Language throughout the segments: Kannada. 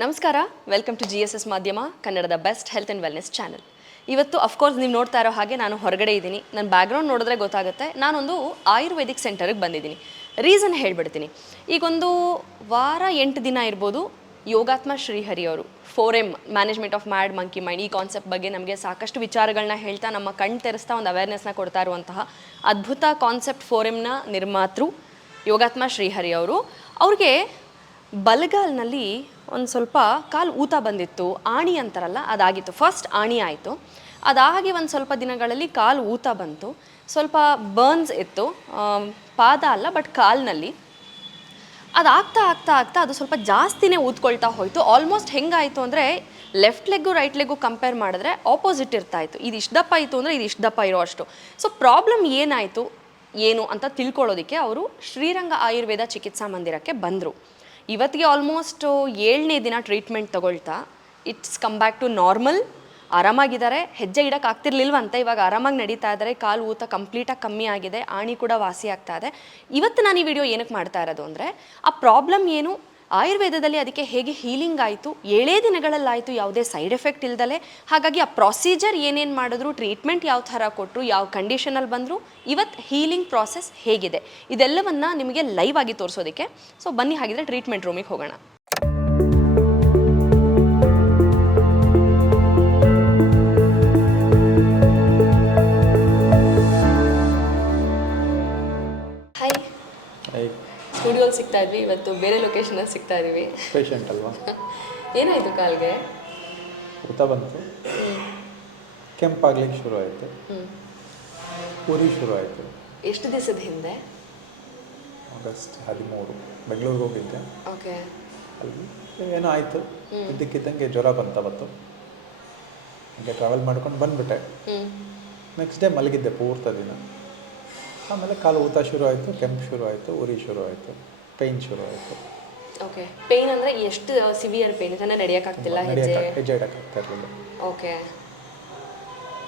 ನಮಸ್ಕಾರ welcome to G S S ಮಾಧ್ಯಮ, ಕನ್ನಡದ best health and wellness channel ಇವತ್ತು ಅಫ್ಕೋರ್ಸ್ ನೀವು ನೋಡ್ತಾ ಇರೋ ಹಾಗೆ ನಾನು ಹೊರಗಡೆ ಇದ್ದೀನಿ. ನನ್ನ ಬ್ಯಾಕ್ಗ್ರೌಂಡ್ ನೋಡಿದ್ರೆ ಗೊತ್ತಾಗುತ್ತೆ. ನಾನೊಂದು ಆಯುರ್ವೇದಿಕ್ ಸೆಂಟರ್ಗೆ ಬಂದಿದ್ದೀನಿ. ರೀಸನ್ ಹೇಳ್ಬಿಡ್ತೀನಿ. ಈಗೊಂದು ವಾರ ಎಂಟು ದಿನ ಇರ್ಬೋದು ಯೋಗಾತ್ಮ ಶ್ರೀಹರಿ ಅವರು. Four M management of mad monkey mind ಈ ಕಾನ್ಸೆಪ್ಟ್ ಬಗ್ಗೆ ನಮಗೆ ಸಾಕಷ್ಟು ವಿಚಾರಗಳನ್ನ ಹೇಳ್ತಾ, ನಮ್ಮ ಕಣ್ಣು ತೆರೆಸ್ತಾ ಒಂದು ಅವೇರ್ನೆಸ್ನ ಕೊಡ್ತಾ ಇರುವಂತಹ ಅದ್ಭುತ ಕಾನ್ಸೆಪ್ಟ್ ಫೋರ್ ಎಮ್ನ ನಿರ್ಮಾತೃ ಯೋಗಾತ್ಮ ಶ್ರೀಹರಿ ಅವರು. ಅವ್ರಿಗೆ ಬಲಗಾಲ್ನಲ್ಲಿ ಒಂದು ಸ್ವಲ್ಪ ಕಾಲು ಊತ ಬಂದಿತ್ತು, ಆಣಿ ಅಂತಾರಲ್ಲ, ಅದಾಗಿತ್ತು. ಫಸ್ಟ್ ಆಣಿ ಆಯಿತು. ಅದಾಗಿ ಒಂದು ಸ್ವಲ್ಪ ದಿನಗಳಲ್ಲಿ ಕಾಲು ಊತ ಬಂತು. ಸ್ವಲ್ಪ ಬರ್ನ್ಸ್ ಇತ್ತು. ಪಾದ ಅಲ್ಲ ಬಟ್ ಕಾಲ್ನಲ್ಲಿ. ಅದಾಗ್ತಾ ಆಗ್ತಾ ಆಗ್ತಾ ಅದು ಸ್ವಲ್ಪ ಜಾಸ್ತಿನೇ ಊದ್ಕೊಳ್ತಾ ಹೋಯಿತು. ಆಲ್ಮೋಸ್ಟ್ ಹೆಂಗಾಯಿತು ಅಂದರೆ left leg right leg compare ಮಾಡಿದ್ರೆ ಆಪೋಸಿಟ್ ಇರ್ತಾ ಇತ್ತು ಇದು ಇಷ್ಟು ದಪ್ಪ ಇತ್ತು ಅಂದರೆ ಇದು ಇಷ್ಟು ದಪ್ಪ ಇರೋ ಅಷ್ಟು. ಸೊ ಪ್ರಾಬ್ಲಮ್ ಏನಾಯಿತು, ಏನು ಅಂತ ತಿಳ್ಕೊಳ್ಳೋದಕ್ಕೆ ಅವರು ಶ್ರೀರಂಗ ಆಯುರ್ವೇದ ಚಿಕಿತ್ಸಾ ಮಂದಿರಕ್ಕೆ ಬಂದರು. ಇವತ್ತಿಗೆ ಆಲ್ಮೋಸ್ಟ್ ಏಳನೇ ದಿನ ಟ್ರೀಟ್ಮೆಂಟ್ ತಗೊಳ್ತಾ. It's come back to normal ಆರಾಮಾಗಿದ್ದಾರೆ. ಹೆಜ್ಜೆ ಇಡಕ್ಕೆ ಆಗ್ತಿರ್ಲಿಲ್ವಂತೆ. ಇವಾಗ ಆರಾಮಾಗಿ ನಡೀತಾ ಇದ್ದಾರೆ. ಕಾಲು ಊತ ಕಂಪ್ಲೀಟಾಗಿ ಕಮ್ಮಿ ಆಗಿದೆ. ಆಣಿ ಕೂಡ ವಾಸಿ ಆಗ್ತಾ ಇದೆ. ಇವತ್ತು ನಾನು ಈ ವಿಡಿಯೋ ಏನಕ್ಕೆ ಮಾಡ್ತಾ ಇರೋದು ಅಂದರೆ, ಆ ಪ್ರಾಬ್ಲಮ್ ಏನು? ಆಯುರ್ವೇದದಲ್ಲಿ ಅದಕ್ಕೆ ಹೇಗೆ ಹೀಲಿಂಗ್ ಆಯಿತು, ಏಳೇ ದಿನಗಳಲ್ಲಾಯಿತು ಯಾವುದೇ ಸೈಡ್ ಎಫೆಕ್ಟ್ ಇಲ್ದಲೆ, ಹಾಗಾಗಿ ಆ ಪ್ರೊಸೀಜರ್ ಏನೇನು ಮಾಡಿದ್ರು ಟ್ರೀಟ್ಮೆಂಟ್ ಯಾವ ಥರ ಕೊಟ್ಟರು ಯಾವ ಕಂಡೀಷನಲ್ಲಿ ಬಂದರು ಇವತ್ತು ಹೀಲಿಂಗ್ ಪ್ರಾಸೆಸ್ ಹೇಗಿದೆ. ಇದೆಲ್ಲವನ್ನು ನಿಮಗೆ ಲೈವ್ ಆಗಿ ತೋರಿಸೋದಕ್ಕೆ. ಸೊ ಬನ್ನಿ ಹಾಗಿದ್ರೆ ಟ್ರೀಟ್ಮೆಂಟ್ ರೂಮಿಗೆ ಹೋಗೋಣ. ಸ್ಟುಡಿಯೋಲ್ಲಿ ಸಿಗ್ತಾ ಇದ್ವಿ ಇವತ್ತು ಬೇರೆ ಲೊಕೇಶನಲ್ಲಿ ಸಿಗ್ತಾ ಇದೀವಿ ಪೇಷಂಟ್ ಅಲ್ವಾ? ಏನಾಯಿತು ಕಾಲ್ಗೆ? ಊತ ಬಂತು. ಕೆಂಪಾಗ್ಲಿಕ್ಕೆ ಶುರು ಆಯಿತು ಉರಿ ಶುರು ಆಯ್ತು ಎಷ್ಟು ದಿವಸದ ಹಿಂದೆ? ಆಗಸ್ಟ್ ಹದಿಮೂರು. ಬೆಂಗಳೂರಿಗೆ ಹೋಗಿದ್ದೆ. ಓಕೆ. ಅಲ್ಲಿ ಏನೋ ಆಯಿತು. ಇದ್ದಕ್ಕಿದ್ದಂಗೆ ಜ್ವರ ಬಂತು ಅವತ್ತು. ಹೀಗೆ ಟ್ರಾವೆಲ್ ಮಾಡ್ಕೊಂಡು ಬಂದ್ಬಿಟ್ಟೆ. ನೆಕ್ಸ್ಟ್ ಡೇ ಮಲಗಿದ್ದೆ ಪೂರ್ತ ದಿನ. ಆಮೇಲೆ ಕಾಲು ಊತ ಶುರು ಆಯಿತು ಕೆಂಪು ಶುರು ಆಯಿತು ಉರಿ ಶುರು ಆಯಿತು ಪೈನ್ ಶುರು ಆಯಿತು. ಓಕೆ ಪೇಯ್ನ್ ಅಂದರೆ ಎಷ್ಟು ಸಿವಿಯರ್ ಪೇಯ್ನ್? ಇದನ್ನ ನಡೆಯೋಕ್ಕಾಗ್ತಿಲ್ಲ ಹೆಜ್ಜೆ? ಇಡೋಕ್ಕಾಗ್ತಾ ಇರಲಿಲ್ಲ. ಓಕೆ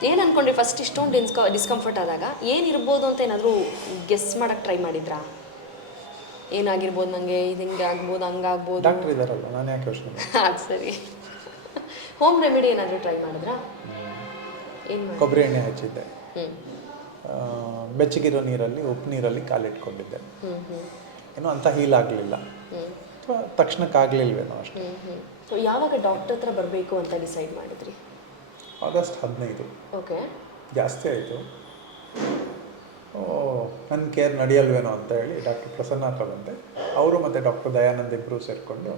ಏನು ಅನ್ಕೊಂಡ್ರಿ ಫಸ್ಟ್ ಇಷ್ಟೊಂದು ಡಿಸ್ಕ ಡಿಸ್ಕಂಫರ್ಟ್ ಆದಾಗ? ಏನಿರ್ಬೋದು ಅಂತ ಏನಾದರೂ ಗೆಸ್ ಮಾಡೋಕ್ಕೆ ಟ್ರೈ ಮಾಡಿದ್ರಾ? ಏನಾಗಿರ್ಬೋದು ನನಗೆ ಇದು ಹಿಂಗೆ ಆಗ್ಬೋದು ಹಂಗಾಗ್ಬೋದು ಡಾಕ್ಟ್ರ್ ಇದ್ದಾರಲ್ಲ ನಾನು ಯಾಕೆ ಯೋಚನೆ ಅದು ಸರಿ. ಹೋಮ್ ರೆಮಿಡಿ ಏನಾದರೂ ಟ್ರೈ ಮಾಡಿದ್ರಾ? ಏನು ಕೊಬ್ಬರಿ ಎಣ್ಣೆ ಹಚ್ಚಿದ್ದೆ. ಹ್ಞೂ ಬೆಚ್ಚಗಿರೋ ನೀರಲ್ಲಿ ಉಪ್ಪು ನೀರಲ್ಲಿ ಕಾಲಿಟ್ಕೊಂಡಿದ್ದೆ. ಏನೋ ಅಂತ ಹೀಲ್ ಆಗಲಿಲ್ಲ ಅಥವಾ ತಕ್ಷಣಕ್ಕಾಗಲಿಲ್ವೇನೋ ಅಷ್ಟೇ. ಸೊ ಯಾವಾಗ ಡಾಕ್ಟರ್ ಹತ್ರ ಬರಬೇಕು ಅಂತ ಡಿಸೈಡ್ ಮಾಡಿದ್ರಿ? ಆಗಸ್ಟ್ ಹದಿನೈದು. ಓಕೆ. ಜಾಸ್ತಿ ಆಯಿತು. ನನ್ನ ಕೇರ್ ನಡೆಯಲ್ವೇನೋ ಅಂತ ಹೇಳಿ ಡಾಕ್ಟರ್ ಪ್ರಸನ್ನ ಹತ್ರ ಬಂದೆ. ಅವರು ಮತ್ತು ಡಾಕ್ಟರ್ ದಯಾನಂದ್ ಇಬ್ಬರು ಸೇರಿಕೊಂಡು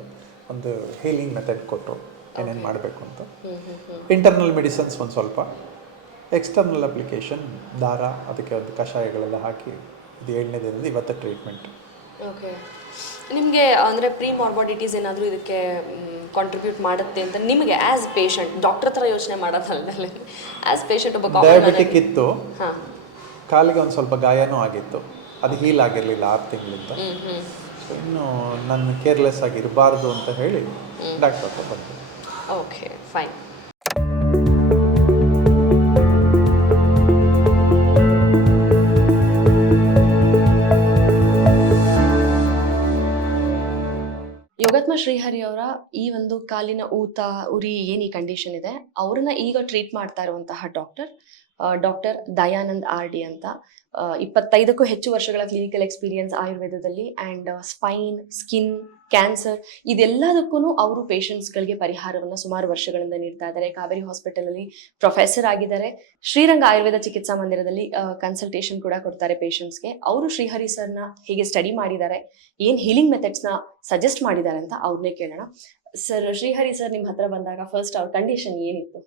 ಒಂದು ಹೀಲಿಂಗ್ ಮೆಥಡ್ ಕೊಟ್ಟರು. ಏನೇನು ಮಾಡಬೇಕು ಅಂತ. ಇಂಟರ್ನಲ್ ಮೆಡಿಸನ್ಸ್ ಒಂದು ಸ್ವಲ್ಪ. ಎಕ್ಸ್ಟರ್ನಲ್ ಅಪ್ಲಿಕೇಶನ್ ದಾರ ಅದಕ್ಕೆ ಒಂದು ಕಷಾಯಗಳೆಲ್ಲ ಹಾಕಿ ಇದು ಏಳನೇ ದಿನದ ಇವತ್ತು ಟ್ರೀಟ್ಮೆಂಟ್ ಓಕೆ ನಿಮಗೆ ಅಂದರೆ ಪ್ರೀ ಮಾರ್ಬಾಡಿಟೀಸ್ ಏನಾದರೂ ಇದಕ್ಕೆ ಕಾಂಟ್ರಿಬ್ಯೂಟ್ ಮಾಡುತ್ತೆ ಅಂತ ನಿಮಗೆ ಆ್ಯಸ್ ಪೇಷಂಟ್ ಡಾಕ್ಟರ್ ಥರ ಯೋಚನೆ ಮಾಡೋದಲ್ಲದೆ ಆ್ಯಸ್ ಪೇಷಂಟ್ ಒಬ್ಬ ಡಯಾಬಿಟಿಕ್ ಇತ್ತು. ಹಾಂ. ಕಾಲಿಗೆ ಒಂದು ಸ್ವಲ್ಪ ಗಾಯನೂ ಆಗಿತ್ತು. ಅದು ಹೀಲ್ ಆಗಿರಲಿಲ್ಲ ಆರು ತಿಂಗಳಿಂದ. ಸೊ ಇನ್ನು ನಾನು ಕೇರ್ಲೆಸ್ ಆಗಿರಬಾರ್ದು ಅಂತ ಹೇಳಿ ಡಾಕ್ಟರ್ ಹತ್ರ ಬಂದೆ. ಓಕೆ ಫೈನ್ ಶ್ರೀಹರಿ ಅವರ ಈ ಒಂದು ಕಾಲಿನ ಊತ, ಉರಿ ಏನು ಈ ಕಂಡೀಷನ್ ಇದೆ, ಅವ್ರನ್ನ ಈಗ ಟ್ರೀಟ್ ಮಾಡ್ತಾ ಇರುವಂತಹ doctor doctor Dayanand R D ಅಂತ. ಇಪ್ಪತ್ತೈದಕ್ಕೂ ಹೆಚ್ಚು ವರ್ಷಗಳ ಕ್ಲಿನಿಕಲ್ ಎಕ್ಸ್ಪೀರಿಯನ್ಸ್ ಆಯುರ್ವೇದದಲ್ಲಿ ಆ್ಯಂಡ್ ಸ್ಪೈನ್ ಸ್ಕಿನ್ ಕ್ಯಾನ್ಸರ್ ಇದೆಲ್ಲದಕ್ಕೂ ಅವರು ಪೇಷಂಟ್ಸ್ಗಳಿಗೆ ಪರಿಹಾರವನ್ನು ಸುಮಾರು ವರ್ಷಗಳಿಂದ ನೀಡ್ತಾ ಇದ್ದಾರೆ. ಕಾವೇರಿ ಹಾಸ್ಪಿಟಲಲ್ಲಿ ಪ್ರೊಫೆಸರ್ ಆಗಿದ್ದಾರೆ. ಶ್ರೀರಂಗ ಆಯುರ್ವೇದ ಚಿಕಿತ್ಸಾ ಮಂದಿರದಲ್ಲಿ ಕನ್ಸಲ್ಟೇಷನ್ ಕೂಡ ಕೊಡ್ತಾರೆ ಪೇಷಂಟ್ಸ್ಗೆ ಅವರು ಶ್ರೀಹರಿ ಸರ್ನ ಹೇಗೆ ಸ್ಟಡಿ ಮಾಡಿದ್ದಾರೆ. ಏನು ಹೀಲಿಂಗ್ ಮೆಥಡ್ಸ್ನ ಸಜೆಸ್ಟ್ ಮಾಡಿದ್ದಾರೆ ಅಂತ ಅವ್ರನ್ನೇ ಕೇಳೋಣ. ಸರ್ ಶ್ರೀಹರಿ ಸರ್ ನಿಮ್ಮ ಹತ್ರ ಬಂದಾಗ ಫಸ್ಟ್ ಅವ್ರ ಕಂಡೀಷನ್ ಏನಿತ್ತು?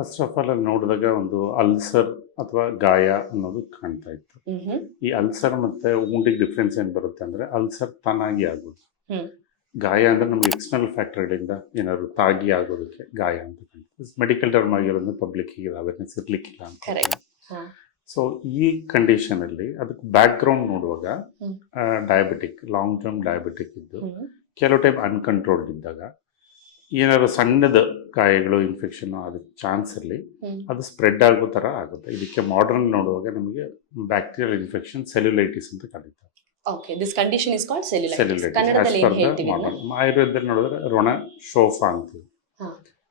ಫಸ್ಟ್ ಆಫ್ ಆಲ್ ಅಲ್ಲಿ ನೋಡಿದಾಗ ಒಂದು ಅಲ್ಸರ್ ಅಥವಾ ಗಾಯ ಅನ್ನೋದು ಕಾಣ್ತಾ ಇತ್ತು. ಈ ಅಲ್ಸರ್ ಮತ್ತೆ ಉಂಡಿಗೆ ಡಿಫ್ರೆನ್ಸ್ ಏನು ಬರುತ್ತೆ ಅಂದ್ರೆ ಅಲ್ಸರ್ ತಾನಾಗಿ ಆಗೋದು. ಗಾಯ ಅಂದ್ರೆ ನಮ್ಗೆ ಎಕ್ಸ್ಟರ್ನಲ್ ಫ್ಯಾಕ್ಟರ್ಗಳಿಂದ ಏನಾದ್ರು ತಾಗಿ ಆಗೋದಕ್ಕೆ ಗಾಯ ಅಂತ ಮೆಡಿಕಲ್ ಟರ್ಮ್ ಆಗಿರೋದು ಪಬ್ಲಿಕ್ಕಿಗೆ ಅವೇರ್ನೆಸ್ ಇರ್ಲಿಕ್ಕಿಲ್ಲ ಅಂತ. ಸೊ ಈ ಕಂಡೀಷನ್ ಅಲ್ಲಿ ಅದಕ್ಕೆ ಬ್ಯಾಕ್ ಗ್ರೌಂಡ್ ನೋಡುವಾಗ. ಡಯಾಬಿಟಿಕ್ ಲಾಂಗ್ ಟರ್ಮ್ ಡಯಾಬಿಟಿಕ್ ಇದ್ದು ಕೆಲವು ಟೈಮ್ ಅನ್ಕಂಟ್ರೋಲ್ಡ್ ಇದ್ದಾಗ ಏನಾದ್ರು ಸಣ್ಣದ ಗಾಯಗಳು ಇನ್ಫೆಕ್ಷನ್ ಅದಕ್ಕೆ ಚಾನ್ಸ್ ಇರಲಿ. ಅದು ಸ್ಪ್ರೆಡ್ ಆಗೋ ಥರ ಆಗುತ್ತೆ. ಇದಕ್ಕೆ ಮಾಡರ್ನ್ ನೋಡುವಾಗ ನಮಗೆ ಬ್ಯಾಕ್ಟೀರಿಯಲ್ ಇನ್ಫೆಕ್ಷನ್ ಸೆಲ್ಯುಲೈಟಿಸ್ ಅಂತ ಕರೀತಾರೆ. Okay this condition is called cellulitis ಕನ್ನಡದಲ್ಲಿ ಏನು ಹೇಳ್ತೀವಿ? ಆಯುರ್ವೇದದಲ್ಲಿ ನೋಡಿದ್ರೆ ಋಣ ಶೋಫಾ ಅಂತೀವಿ.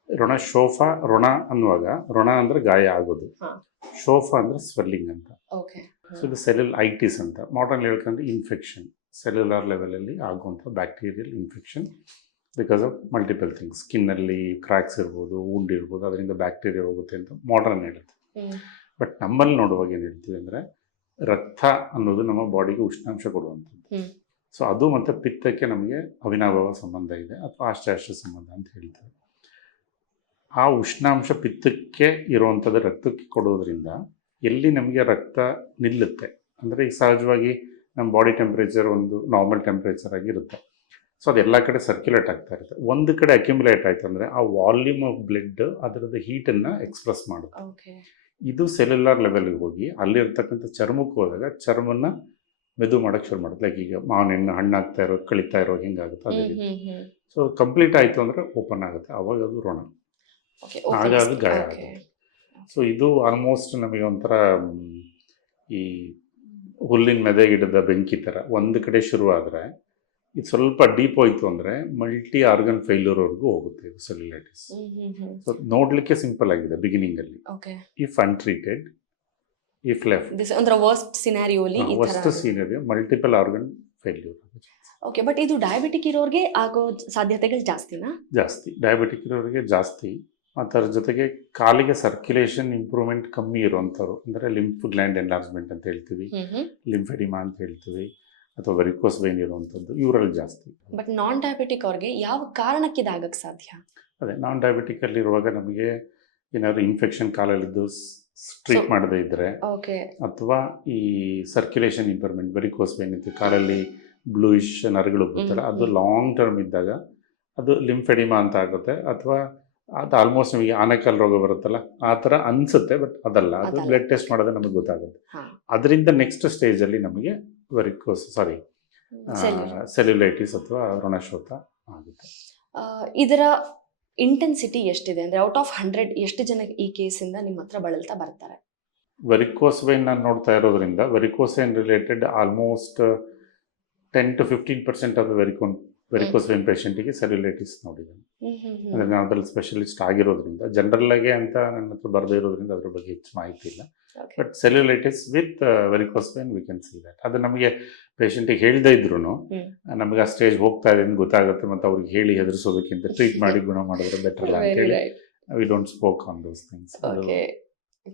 ಋಣ ಶೋಫಾ ಋಣ ಅನ್ನುವಾಗ ಋಣ ಅಂದ್ರೆ ಗಾಯ ಆಗೋದು. ಶೋಫ ಅಂದ್ರೆ ಸ್ವೆಲ್ಲಿಂಗ್ ಅಂತ. ಓಕೆ ಸೊ ಇದು ಸೆಲ್ಯುಲ್ ಐಟಿಸ್ ಅಂತ. ಮಾಡರ್ನ್ ಹೇಳ್ಕೊಂಡ್ರೆ ಇನ್ಫೆಕ್ಷನ್ ಸೆಲ್ಯುಲರ್ ಲೆವೆಲಲ್ಲಿ ಆಗುವಂಥ bacterial infection because of multiple things ಸ್ಕಿನ್ನಲ್ಲಿ cracks ಇರ್ಬೋದು wound ಇರ್ಬೋದು ಅದರಿಂದ ಬ್ಯಾಕ್ಟೀರಿಯಾ ಹೋಗುತ್ತೆ ಅಂತ ಮಾಡರ್ನ್ ಹೇಳುತ್ತೆ. ಬಟ್ ನಮ್ಮಲ್ಲಿ ನೋಡುವಾಗ ಏನು ಹೇಳ್ತೀವಿ ಅಂದರೆ ರಕ್ತ ಅನ್ನೋದು ನಮ್ಮ ಬಾಡಿಗೆ ಉಷ್ಣಾಂಶ ಕೊಡುವಂಥದ್ದು. ಸೊ ಅದು ಮತ್ತು ಪಿತ್ತಕ್ಕೆ ನಮಗೆ ಅವಿನಾಭಾವ ಸಂಬಂಧ ಇದೆ ಅಥವಾ ಆಶ್ಚಾಶ್ಚ ಸಂಬಂಧ ಅಂತ ಹೇಳ್ತಾರೆ ಆ ಉಷ್ಣಾಂಶ ಪಿತ್ತಕ್ಕೆ ಇರುವಂಥದ್ದು ರಕ್ತಕ್ಕೆ ಕೊಡೋದ್ರಿಂದ ಎಲ್ಲಿ ನಮಗೆ ರಕ್ತ ನಿಲ್ಲುತ್ತೆ? ಅಂದರೆ ಈಗ ಸಹಜವಾಗಿ ನಮ್ಮ ಬಾಡಿ ಟೆಂಪ್ರೇಚರ್ ಒಂದು ನಾರ್ಮಲ್ ಟೆಂಪ್ರೇಚರ್ ಆಗಿರುತ್ತೆ. ಸೊ ಅದೆಲ್ಲ ಕಡೆ ಸರ್ಕ್ಯುಲೇಟ್ ಆಗ್ತಾ ಇರುತ್ತೆ. ಒಂದು ಕಡೆ ಅಕ್ಯುಮುಲೇಟ್ ಆಯ್ತು ಅಂದರೆ ಆ ವಾಲ್ಯೂಮ್ ಆಫ್ ಬ್ಲಡ್ ಅದರದ್ದು ಹೀಟನ್ನು ಎಕ್ಸ್ಪ್ರೆಸ್ ಮಾಡುತ್ತೆ. ಇದು ಸೆಲ್ಯುಲರ್ ಲೆವೆಲ್ಗೆ ಹೋಗಿ ಅಲ್ಲಿರ್ತಕ್ಕಂಥ ಚರ್ಮಕ್ಕೆ ಹೋದಾಗ ಚರ್ಮನ ಮೆದು ಮಾಡೋಕ್ಕೆ ಶುರು ಮಾಡುತ್ತೆ. ಲೈಕ್ ಈಗ ಮಾವಿನ ಹಣ್ಣು ಹಣ್ಣಾಗ್ತಾ ಇರೋ ಕಳಿತಾ ಇರೋ ಹಿಂಗಾಗುತ್ತೆ ಅದೇ ರೀತಿ. ಸೊ ಕಂಪ್ಲೀಟ್ ಆಯಿತು ಅಂದರೆ ಓಪನ್ ಆಗುತ್ತೆ. ಅವಾಗ ಅದು ಋಣ ಆಗ ಅದು ಗಾಯ ಆಗುತ್ತೆ. ಸೊ ಇದು ಆಲ್ಮೋಸ್ಟ್ ನಮಗೆ ಒಂಥರ ಈ ಹುಲ್ಲಿನ ಮೆದೆ ಗಿಡದ ಬೆಂಕಿ ಥರ. ಒಂದು ಕಡೆ ಶುರು ಆದರೆ ಇದು ಸ್ವಲ್ಪ ಡೀಪ್ ಹೋಯ್ತು ಅಂದರೆ ಮಲ್ಟಿ ಆರ್ಗನ್ ಫೇಲ್ಯೂರ್ವರೆಗೂ ಹೋಗುತ್ತೆ ಸೆಲ್ಯುಲೈಟಿಸ್ ಸೊ ನೋಡಲಿಕ್ಕೆ ಸಿಂಪಲ್ ಆಗಿದೆ ಬಿಗಿನಿಂಗಲ್ಲಿ okay if untreated if left this ಅಂದ್ರೆ ವರ್ಸ್ಟ್ ಸಿನಾರಿಯೋಲಿ ತರ senior multiple organ failure okay but ಇದು ಡಯಾಬಿಟಿಕ್ ಇರೋರಿಗೆ ಆಗೋ ಸಾಧ್ಯತೆಗಳು ಜಾಸ್ತಿನಾ? ಜಾಸ್ತಿ. ಡಯಾಬಿಟಿಕ್ ಇರೋರಿಗೆ ಜಾಸ್ತಿ. ಅದ್ರ ಜೊತೆಗೆ ಕಾಲಿಗೆ ಸರ್ಕ್ಯುಲೇಷನ್ ಇಂಪ್ರೂವ್ಮೆಂಟ್ ಕಮ್ಮಿ ಇರುವಂಥವ್ರು. ಅಂದರೆ ಲಿಂಫ್ ಗ್ಲ್ಯಾಂಡ್ ಎನ್ಲಾರ್ಜ್ಮೆಂಟ್ ಅಂತ ಹೇಳ್ತೀವಿ. ಲಿಂಫೆಡಿಮಾ ಅಂತ ಹೇಳ್ತೀವಿ. ಅಥವಾ ವೆರಿಕೋಸ್ ವೈನ್ ಇರುವಂಥದ್ದು ಇವರಲ್ಲಿ ಜಾಸ್ತಿ. ಬಟ್ ನಾನ್ ಡಯಾಬಿಟಿಕ್ ಅವ್ರಿಗೆ ಯಾವ ಕಾರಣಕ್ಕೆ ಇದಾಗಕ್ಕೆ ಸಾಧ್ಯ? ಅದೇ ನಾನ್ ಡಯಾಬಿಟಿಕಲ್ಲಿ ಇರುವಾಗ ನಮಗೆ ಏನಾದರೂ ಇನ್ಫೆಕ್ಷನ್ ಕಾಲಲ್ಲಿದ್ದು ಸ್ಟ್ರೀಟ್ ಮಾಡದೇ ಇದ್ದರೆ ಓಕೆ ಅಥವಾ ಈ ಸರ್ಕ್ಯುಲೇಷನ್ ಇಂಪ್ರೂವ್ಮೆಂಟ್ ವೆರಿಕೋಸ್ ವೈನ್ ಇತ್ತು ಕಾಲಲ್ಲಿ ಬ್ಲೂಯಿಶ್ ನರಗಳು ಬರುತ್ತಲ್ಲ ಹ್ಮ್, ಅದು ಲಾಂಗ್ ಟರ್ಮ್ ಇದ್ದಾಗ ಅದು ಲಿಂಫೆಡಿಮಾ ಅಂತ ಆಗುತ್ತೆ ಅಥವಾ ಅದು ಆಲ್ಮೋಸ್ಟ್ ನಮಗೆ ಆನೆಕಲ್ ರೋಗ ಬರುತ್ತಲ್ಲ ಆ ಥರ ಅನಿಸುತ್ತೆ ಬಟ್ ಅದಲ್ಲ ಅದು. ಬ್ಲಡ್ ಟೆಸ್ಟ್ ಮಾಡಿದ್ರೆ ನಮಗೆ ಗೊತ್ತಾಗುತ್ತೆ. ಅದರಿಂದ ನೆಕ್ಸ್ಟ್ ಸ್ಟೇಜಲ್ಲಿ ನಮಗೆ ವೆರಿಕೋಸ್ ಸಾರಿ. ಸೆಲ್ಯುಲೈಟಿಸ್ ಅಥವಾ ಋಣಶೋಥ ಆಗುತ್ತೆ. ಇದರ ಇಂಟೆನ್ಸಿಟಿ ಎಷ್ಟಿದೆ? ಅಂದ್ರೆ ಔಟ್ ಆಫ್ ಹಂಡ್ರೆಡ್ ಎಷ್ಟು ಜನ ಈ ಕೇಸಿಂದ ನಿಮ್ಮ ಹತ್ರ ಬಳಲ್ತಾ ಬರ್ತಾರೆ? ವೆರಿಕೋಸ್ ವೈನ್ ನಾನು ನೋಡ್ತಾ ಇರೋದ್ರಿಂದ varicose vein related almost ten to fifteen percent of ವೆರಿಕೋನ್ varicose vein ಪೇಷಂಟಿಗೆ ಸೆಲ್ಯುಲೈಟಿಸ್ ನೋಡಿದ್ದೀನಿ ಅಂದರೆ ನಾನು ಅದರಲ್ಲಿ ಸ್ಪೆಷಲಿಸ್ಟ್ ಆಗಿರೋದ್ರಿಂದ ಜನರಲ್ ಆಗಿ ಅಂತ ನನ್ನ ಹತ್ರ ಬರದೇ ಇರೋದ್ರಿಂದ ಅದ್ರ ಬಗ್ಗೆ ಹೆಚ್ಚು ಮಾಹಿತಿ ಇಲ್ಲ. But cellulitis with varicose vein we can see that ಅದು ನಮಗೆ ಪೇಷಂಟಿಗೆ ಹೇಳ್ದೇ ಇದ್ರು ನಮ್ಗೆ ಆ ಸ್ಟೇಜ್ ಹೋಗ್ತಾ ಇದೆ ಅಂತ ಗೊತ್ತಾಗುತ್ತೆ ಮತ್ತೆ ಅವ್ರಿಗೆ ಹೇಳಿ ಹೆದರಿಸೋದಕ್ಕಿಂತ ಟ್ರೀಟ್ ಮಾಡಿ ಗುಣ ಮಾಡಿದ್ರೆ ಬೆಟರ್ ಅಲ್ಲ ಅಂತೇಳಿ we don't spoke on those things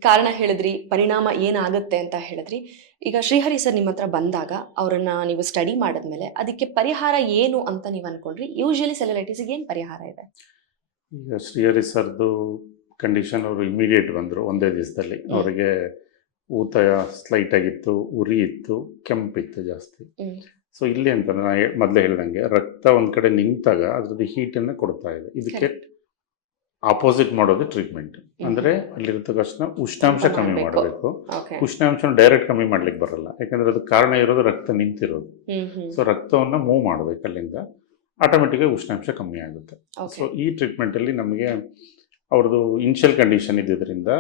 ಕಾರಣ ಹೇಳಿದ್ರಿ ಪರಿಣಾಮ ಏನಾಗುತ್ತೆ ಅಂತ ಹೇಳಿದ್ರಿ. ಈಗ ಶ್ರೀಹರಿ ಸರ್ ನಿಮ್ಮ ಹತ್ರ ಬಂದಾಗ ಅವರನ್ನ ನೀವು ಸ್ಟಡಿ ಮಾಡಿದ್ಮೇಲೆ ಅದಕ್ಕೆ ಪರಿಹಾರ ಏನು ಅಂತ ನೀವು ಅನ್ಕೊಂಡ್ರಿ? ಯೂಶಲಿ ಸೆಲ್ಯುಲೈಟಿಸ್ಗೆ ಏನು ಪರಿಹಾರ ಇದೆ? ಈಗ ಶ್ರೀಹರಿ ಸರ್ದು ಕಂಡೀಷನ್ ಅವರು ಇಮಿಡಿಯೇಟ್ ಬಂದರು ಒಂದೇ ದಿವಸದಲ್ಲಿ. ಅವರಿಗೆ ಊತ ಸ್ಲೈಟ್ ಆಗಿತ್ತು ಉರಿ ಇತ್ತು ಕೆಂಪಿತ್ತು ಜಾಸ್ತಿ. ಸೊ ಇಲ್ಲಿ ಅಂತ ನಾನು ಮೊದಲೇ ಹೇಳ್ದಂಗೆ ರಕ್ತ ಒಂದು ಕಡೆ ನಿಂತಾಗ ಅದ್ರದ್ದು ಹೀಟನ್ನು ಕೊಡ್ತಾ ಇದೆ. ಇದಕ್ಕೆ ಆಪೋಸಿಟ್ ಮಾಡೋದು ಟ್ರೀಟ್ಮೆಂಟ್ ಅಂದರೆ ಅಲ್ಲಿರ್ತಕ್ಕಷ್ಟು ಉಷ್ಣಾಂಶ ಕಮ್ಮಿ ಮಾಡಬೇಕು. ಉಷ್ಣಾಂಶನ ಡೈರೆಕ್ಟ್ ಕಮ್ಮಿ ಮಾಡ್ಲಿಕ್ಕೆ ಬರಲ್ಲ. ಯಾಕಂದ್ರೆ ಅದು ಕಾರಣ ಇರೋದು ರಕ್ತ ನಿಂತಿರೋದು. ಸೊ ರಕ್ತವನ್ನು ಮೂವ್ ಮಾಡಬೇಕು ಅಲ್ಲಿಂದ. ಆಟೋಮೆಟಿಕ್ಕಾಗಿ ಉಷ್ಣಾಂಶ ಕಮ್ಮಿ ಆಗುತ್ತೆ. ಸೊ ಈ ಟ್ರೀಟ್ಮೆಂಟಲ್ಲಿ ನಮಗೆ ಅವ್ರದ್ದು ಇನಿಷಿಯಲ್ ಕಂಡೀಷನ್ ಇದ್ದಿದ್ದರಿಂದ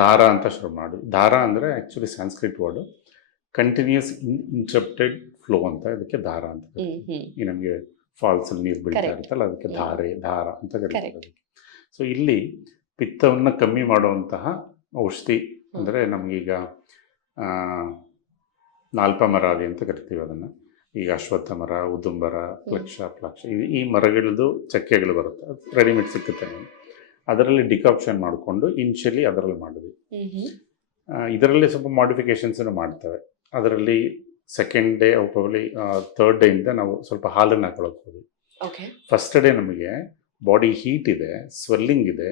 ದಾರ ಅಂತ ಶುರು ಮಾಡಿ. ದಾರ ಅಂದರೆ actually Sanskrit word continuous in interrupted flow ಅಂತ ಇದಕ್ಕೆ ದಾರ ಅಂತ ಈ ನಮಗೆ ಫಾಲ್ಸಲ್ಲಿ ನೀರು ಬೀಳ್ತಾ. ಇರುತ್ತಲ್ಲ ಅದಕ್ಕೆ. ಧಾರೆ ದಾರ ಅಂತ ಕರೀತಾರೆ ಸೊ ಇಲ್ಲಿ ಪಿತ್ತವನ್ನು ಕಮ್ಮಿ ಮಾಡುವಂತಹ ಔಷಧಿ ಅಂದರೆ ನಮಗೀಗ ನಾಲ್ಪ ಮರಾದಿ ಅಂತ ಕರಿತೀವಿ ಅದನ್ನು. ಈಗ ಅಶ್ವತ್ಥ ಮರ ಉದುಂಬರ ಪ್ಲಕ್ಷ ಪ್ಲಕ್ಷ ಈ ಈ ಮರಗಳದ್ದು ಚಕ್ಕೆಗಳು ಬರುತ್ತೆ. ರೆಡಿಮೇಡ್ ಸಿಕ್ಕುತ್ತೆ ನಮ್ಗೆ. ಅದರಲ್ಲಿ ಡಿಕಾಪ್ಷನ್ ಮಾಡಿಕೊಂಡು ಇನ್ಷಿಯಲಿ ಅದರಲ್ಲಿ ಮಾಡಿದ್ವಿ. ಇದರಲ್ಲಿ ಸ್ವಲ್ಪ ಮಾಡಿಫಿಕೇಶನ್ಸನ್ನು ಮಾಡ್ತೇವೆ. ಅದರಲ್ಲಿ ಸೆಕೆಂಡ್ ಡೇ ಪ್ರಾಬ್ಲಿ ಥರ್ಡ್ ಡೇಯಿಂದ ನಾವು ಸ್ವಲ್ಪ ಹಾಲನ್ನು ಹಾಕೊಳಕ್ಕೆ ಹೋದ್ವಿ. ಫಸ್ಟ್ ಡೇ ನಮಗೆ ಬಾಡಿ ಹೀಟ್ ಇದೆ ಸ್ವೆಲ್ಲಿಂಗ್ ಇದೆ.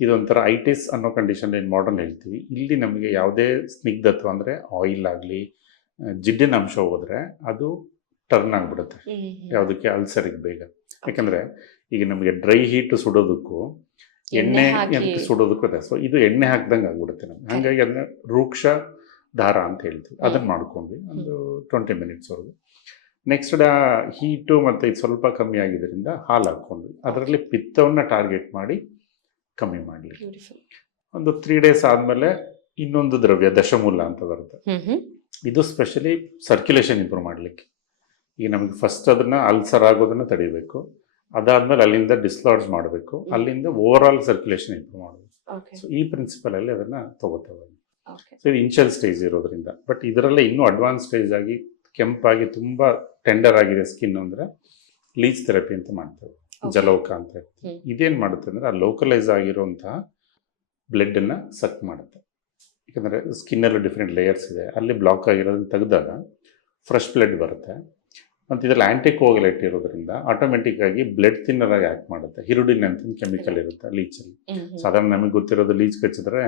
ಇದೊಂಥರ ಐಟಿಸ್ ಅನ್ನೋ ಕಂಡೀಷನ್ ಏನು ಮಾಡರ್ನ್ ಹೇಳ್ತೀವಿ. ಇಲ್ಲಿ ನಮಗೆ ಯಾವುದೇ ಸ್ನಿಗ್ಧತ್ವ ಅಂದರೆ ಆಯಿಲ್ ಆಗಲಿ ಜಿಡ್ಡಿನ ಅಂಶ ಹೋದರೆ ಅದು ಟರ್ನ್ ಆಗಿಬಿಡುತ್ತೆ. ಯಾವುದಕ್ಕೆ ಅಲ್ಸರಿಗೆ ಬೇಗ. ಯಾಕಂದರೆ ಈಗ ನಮಗೆ ಡ್ರೈ ಹೀಟ್ ಸುಡೋದಕ್ಕೂ ಎಣ್ಣೆ ಅಂತ ಸುಡೋದಕ್ಕೂ ಅದೇ. ಸೊ ಇದು ಎಣ್ಣೆ ಹಾಕ್ದಂಗೆ ಆಗ್ಬಿಡುತ್ತೆ ನಮ್ಗೆ. ಹಾಗಾಗಿ ಅದನ್ನ ರೂಕ್ಷ ದಾರ ಅಂತ ಹೇಳ್ತೀವಿ. ಅದನ್ನು ಮಾಡ್ಕೊಂಡ್ವಿ. ಒಂದು ಟ್ವೆಂಟಿ ಮಿನಿಟ್ಸ್ವರೆಗೂ ನೆಕ್ಸ್ಟ್ ಡಾ ಹೀಟು ಮತ್ತು ಇದು ಸ್ವಲ್ಪ ಕಮ್ಮಿ ಆಗಿದ್ದರಿಂದ ಹಾಲು ಹಾಕ್ಕೊಂಡ್ವಿ. ಅದರಲ್ಲಿ ಪಿತ್ತವನ್ನು ಟಾರ್ಗೆಟ್ ಮಾಡಿ ಕಮ್ಮಿ ಮಾಡಲಿ ಒಂದು ತ್ರೀ ಡೇಸ್ ಆದಮೇಲೆ ಇನ್ನೊಂದು ದ್ರವ್ಯ ದಶಮೂಲ ಅಂತ ಬರುತ್ತೆ. ಇದು ಸ್ಪೆಷಲಿ ಸರ್ಕ್ಯುಲೇಷನ್ ಇಂಪ್ರೂವ್ ಮಾಡಲಿಕ್ಕೆ. ಈಗ ನಮಗೆ ಫಸ್ಟ್ ಅದನ್ನು ಅಲ್ಸರ್ ಆಗೋದನ್ನು ತಡಿಬೇಕು. ಅದಾದಮೇಲೆ ಅಲ್ಲಿಂದ ಡಿಸ್ಲಾಡ್ಜ್ ಮಾಡಬೇಕು. ಅಲ್ಲಿಂದ ಓವರ್ ಆಲ್ ಸರ್ಕ್ಯುಲೇಷನ್ ಇಂಪ್ರೂವ್ ಮಾಡಬೇಕು ಸೊ ಈ ಪ್ರಿನ್ಸಿಪಲಲ್ಲಿ ಅದನ್ನ ತಗೋತೇವೆ ಸೊ ಇದು ಇನ್ಷಿಯಲ್ ಸ್ಟೇಜ್ ಇರೋದ್ರಿಂದ. ಬಟ್ ಇದರಲ್ಲೇ ಇನ್ನೂ ಅಡ್ವಾನ್ಸ್ ಸ್ಟೇಜ್ ಆಗಿ ಕೆಂಪಾಗಿ ತುಂಬ ಟೆಂಡರ್ ಆಗಿದೆ ಸ್ಕಿನ್ ಅಂದರೆ ಲೀಚ್ ಥೆರಪಿ ಅಂತ ಮಾಡ್ತೇವೆ. ಜಲೌಕ ಅಂತ. ಇದೇನು ಮಾಡುತ್ತೆ ಅಂದರೆ ಆ ಲೋಕಲೈಸ್ ಆಗಿರುವಂತಹ ಬ್ಲಡ್ಡನ್ನು ಸಕ್ ಮಾಡುತ್ತೆ. ಯಾಕಂದರೆ ಸ್ಕಿನ್ನಲ್ಲಿ ಡಿಫ್ರೆಂಟ್ ಲೇಯರ್ಸ್ ಇದೆ. ಅಲ್ಲಿ ಬ್ಲಾಕ್ ಆಗಿರೋದನ್ನ ತೆಗೆದಾಗ ಫ್ರೆಶ್ ಬ್ಲಡ್ ಬರುತ್ತೆ. ಮತ್ತು ಇದರಲ್ಲಿ ಆ್ಯಂಟಿಕೋಗಲೈಟ್ ಇರೋದ್ರಿಂದ ಆಟೋಮೆಟಿಕ್ ಆಗಿ ಬ್ಲಡ್ ಥಿನ್ನರ್ ಆಗಿ ಆ್ಯಕ್ಟ್ ಮಾಡುತ್ತೆ. ಹಿರುಡಿನ್ ಅಂತ ಕೆಮಿಕಲ್ ಇರುತ್ತೆ ಲೀಚಲ್ಲಿ ಸಾಧಾರಣ ನಮಗೆ ಗೊತ್ತಿರೋದು ಲೀಚ್ ಕಚ್ಚಿದ್ರೆ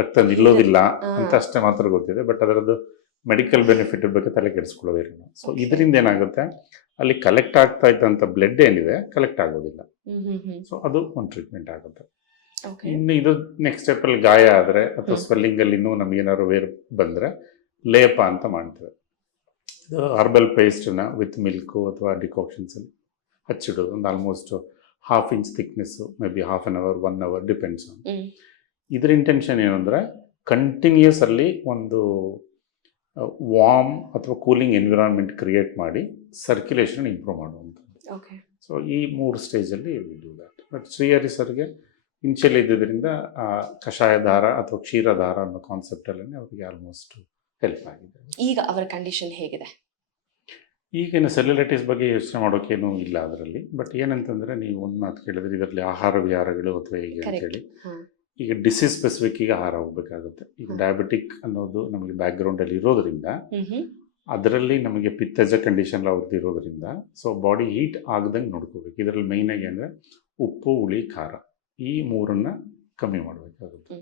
ರಕ್ತ ನಿಲ್ಲೋದಿಲ್ಲ ಅಂತ ಅಷ್ಟೇ ಮಾತ್ರ ಗೊತ್ತಿದೆ ಬಟ್ ಅದರದ್ದು ಮೆಡಿಕಲ್ ಬೆನಿಫಿಟ್ ಬಗ್ಗೆ ತಲೆ ಕೆಡಿಸ್ಕೊಳ್ಳೋದಿಲ್ಲ ಸೊ ಇದರಿಂದ ಏನಾಗುತ್ತೆ? ಅಲ್ಲಿ ಕಲೆಕ್ಟ್ ಆಗ್ತಾ ಇದ್ದಂಥ ಬ್ಲಡ್ ಏನಿದೆ ಕಲೆಕ್ಟ್ ಆಗೋದಿಲ್ಲ. ಸೊ ಅದು ಒಂದು ಟ್ರೀಟ್ಮೆಂಟ್ ಆಗುತ್ತೆ. ಇನ್ನು ಇದು ನೆಕ್ಸ್ಟ್ ಸ್ಟೆಪ್ಪಲ್ಲಿ ಗಾಯ ಆದರೆ ಅಥವಾ ಸ್ವೆಲ್ಲಿಂಗ್ ಸ್ವೆಲ್ಲಿಂಗಲ್ಲಿ ಇನ್ನೂ ನಮಗೇನಾದ್ರು ವೇರ್ ಬಂದರೆ ಲೇಪ ಅಂತ ಮಾಡ್ತೇವೆ. ಇದು ಹರ್ಬಲ್ ಪೇಸ್ಟನ್ನ ವಿತ್ ಮಿಲ್ಕು ಅಥವಾ ಡಿಕಾಕ್ಷನ್ಸಲ್ಲಿ ಹಚ್ಚಿಡೋದು ಒಂದು almost half inch thickness maybe half an hour one hour depends on ಇದರ ಇಂಟೆನ್ಷನ್ ಏನಂದರೆ ಕಂಟಿನ್ಯೂಸ್ ಅಲ್ಲಿ ಒಂದು ವಾರ್ಮ್ ಅಥವಾ ಕೂಲಿಂಗ್ ಎನ್ವಿರಾನ್ಮೆಂಟ್ ಕ್ರಿಯೇಟ್ ಮಾಡಿ ಸರ್ಕ್ಯುಲೇಷನ್ ಇಂಪ್ರೂವ್ ಮಾಡುವಂಥದ್ದು. ಓಕೆ ಸೊ ಈ ಮೂರು ಸ್ಟೇಜಲ್ಲಿ ಡೂ ದ್ಯಾಟ್ ಬಟ್ ಶ್ರೀಹರಿ ಸರ್ಗೆ ಇನ್ಷಿಯಲ್ ಇದ್ದಿದ್ದರಿಂದ ಆ ಕಷಾಯ ದಾರ ಅಥವಾ ಕ್ಷೀರಧಾರ ಅನ್ನೋ ಕಾನ್ಸೆಪ್ಟಲ್ಲೇ ಅವರಿಗೆ ಆಲ್ಮೋಸ್ಟ್ ಹೆಲ್ಪ್ ಆಗಿದೆ ಈಗ ಅವರ ಕಂಡೀಷನ್ ಹೇಗಿದೆ? ಈಗಿನ ಸೆಲ್ಯುಲೈಟಿಸ್ ಬಗ್ಗೆ ಯೋಚನೆ ಮಾಡೋಕ್ಕೇನೂ ಇಲ್ಲ ಅದರಲ್ಲಿ. ಬಟ್ ಏನಂತಂದರೆ ನೀವು ಒಂದು ಮಾತು ಕೇಳಿದ್ರೆ ಇದರಲ್ಲಿ ಆಹಾರ ವಿಹಾರಗಳು ಅಥವಾ ಹೇಗೆ. ಅಂತೇಳಿ. ಈಗ ಡಿಸೀಸ್ ಸ್ಪೆಸಿಫಿಕ್ಕಿಗೆ ಆಹಾರ ಹೋಗ್ಬೇಕಾಗುತ್ತೆ. ಈಗ ಡಯಾಬಿಟಿಕ್ ಅನ್ನೋದು ನಮಗೆ ಬ್ಯಾಕ್ಗ್ರೌಂಡಲ್ಲಿ ಇರೋದ್ರಿಂದ ಅದರಲ್ಲಿ ನಮಗೆ ಪಿತ್ತಜ ಕಂಡೀಷನ್ ಅವ್ರದ್ದು ಇರೋದ್ರಿಂದ ಸೊ ಬಾಡಿ ಹೀಟ್ ಆಗದಂಗೆ ನೋಡ್ಕೋಬೇಕು. ಇದರಲ್ಲಿ ಆಗಿ ಅಂದರೆ ಉಪ್ಪು ಹುಳಿ ಖಾರ ಈ ಮೂರನ್ನು ಕಮ್ಮಿ ಮಾಡಬೇಕಾಗುತ್ತೆ.